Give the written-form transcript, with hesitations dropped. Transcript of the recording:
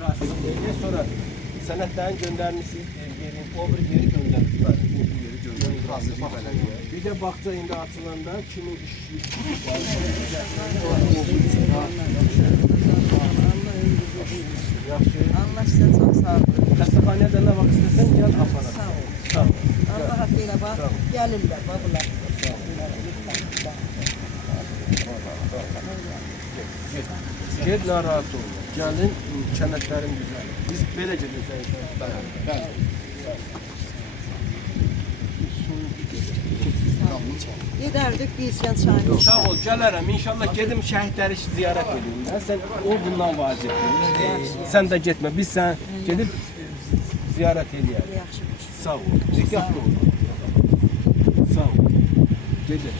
Rahatsız sonra senetlerin göndermesi yerin, o bir yeri gönderdiler. Bir de bakça indi açılanda kimin işi Allah size çok sağ olun. Hastaneye de ne bak istesen gel aparat. Sağ olun. Sağ ol. Allah hakkıyla bak. Gelirler babalar. Gel narahat olma. Gelin çenetlerim güzel. Biz böylece güzel. Giderdik bir isyan çayını. Sağ ol, gelirim. İnşallah gedim şehitleri ziyaret edeyim. Sen o bundan vacip. Sen de gitme. Biz sen gidip ziyaret edelim. Yaxşı. Sağ ol. Dikkatli ol. Sağ ol. Gedir.